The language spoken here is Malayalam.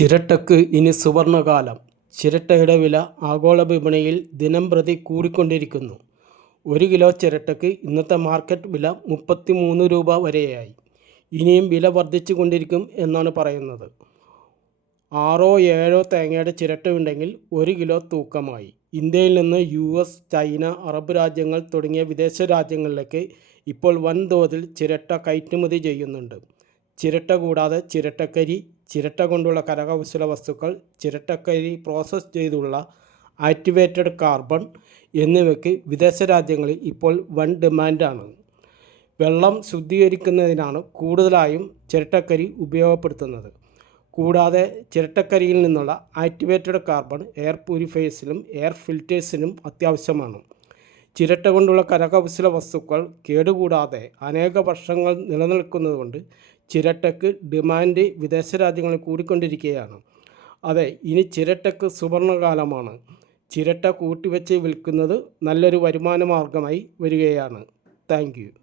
ചിരട്ടക്ക് ഇനി സുവർണകാലം. ചിരട്ടയുടെ വില ആഗോള വിപണിയിൽ ദിനം പ്രതി കൂടിക്കൊണ്ടിരിക്കുന്നു. ഒരു കിലോ ചിരട്ടക്ക് ഇന്നത്തെ മാർക്കറ്റ് വില മുപ്പത്തി മൂന്ന് രൂപ വരെയായി. ഇനിയും വില വർദ്ധിച്ചു കൊണ്ടിരിക്കും എന്നാണ് പറയുന്നത്. ആറോ ഏഴോ തേങ്ങയുടെ ചിരട്ടയുണ്ടെങ്കിൽ ഒരു കിലോ തൂക്കമായി. ഇന്ത്യയിൽ നിന്ന് യു എസ് ചൈന അറബ് രാജ്യങ്ങൾ തുടങ്ങിയ വിദേശ രാജ്യങ്ങളിലേക്ക് ഇപ്പോൾ വൻതോതിൽ ചിരട്ട കയറ്റുമതി ചെയ്യുന്നുണ്ട്. ചിരട്ട കൂടാതെ ചിരട്ടക്കരി ചിരട്ട കൊണ്ടുള്ള കരകൗശല വസ്തുക്കൾ ചിരട്ടക്കരി പ്രോസസ്സ് ചെയ്തുള്ള ആക്ടിവേറ്റഡ് കാർബൺ എന്നിവയ്ക്ക് വിദേശ രാജ്യങ്ങളിൽ ഇപ്പോൾ വൻ ഡിമാൻഡാണ് വെള്ളം ശുദ്ധീകരിക്കുന്നതിനാണ് കൂടുതലായും ചിരട്ടക്കരി ഉപയോഗപ്പെടുത്തുന്നത്. കൂടാതെ ചിരട്ടക്കരിയിൽ നിന്നുള്ള ആക്ടിവേറ്റഡ് കാർബൺ എയർ പ്യൂരിഫയേഴ്സിലും എയർ ഫിൽറ്റേഴ്സിനും അത്യാവശ്യമാണ്. ചിരട്ട കൊണ്ടുള്ള കരകൗശല വസ്തുക്കൾ കേടുകൂടാതെ അനേക വർഷങ്ങൾ നിലനിൽക്കുന്നതുകൊണ്ട് ചിരട്ടയ്ക്ക് ഡിമാൻഡ് വിദേശ രാജ്യങ്ങളിൽ കൂടിക്കൊണ്ടിരിക്കുകയാണ്. അതെ ഇനി ചിരട്ടയ്ക്ക് സുവർണകാലമാണ്. ചിരട്ട കൂട്ടിവെച്ച് വിൽക്കുന്നത് നല്ലൊരു വരുമാന മാർഗമായി വരികയാണ്. താങ്ക്